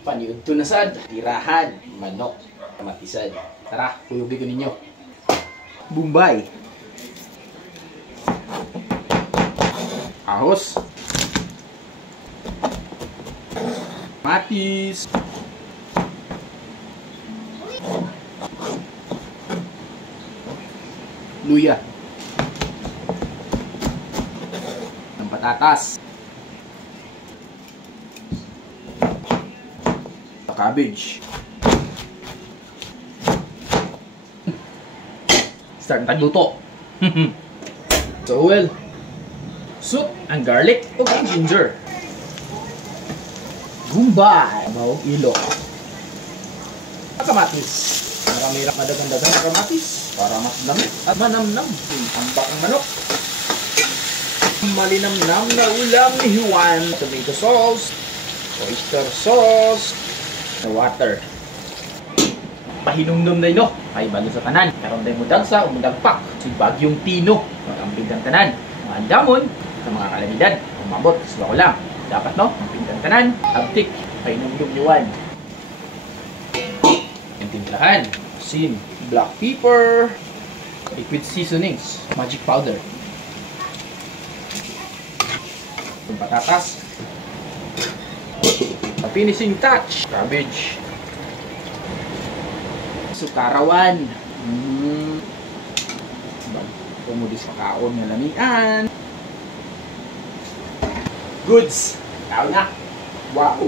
Paniud to na sad. Tirahan. Manok. Matisan. Tara, kuyugi ko ninyo. Bombay. Ahos. Matis. Luya. Ng patatas. Cabbage. Start na tagluto. So well, soup and garlic o ginger. Gumbay. Bawang ilo. Kamatis. Marami-rami madagang-dagang na kamatis para mas lamig at manamnam. Tambak ang manok. Malinamnam na ulam ni Juan. Tomato sauce, oyster sauce, na water. Pahinumdum na ino ay balo sa tanan. Karon tayo mudagsa o mudagpak si Bagyong Tino. Magamping ang tanan. Mga andamon sa mga kalamidad. Umabot, suwa ko lang. Dapat no, ang ang tanan. Abtik, pahinumdum ni Juan. Yung timplahan, asin, black pepper, liquid seasonings, magic powder. Yung patatas. Finishing touch, cabbage, sukarawan, pumudis sa kaon ng lamian, goods, tao na, wow.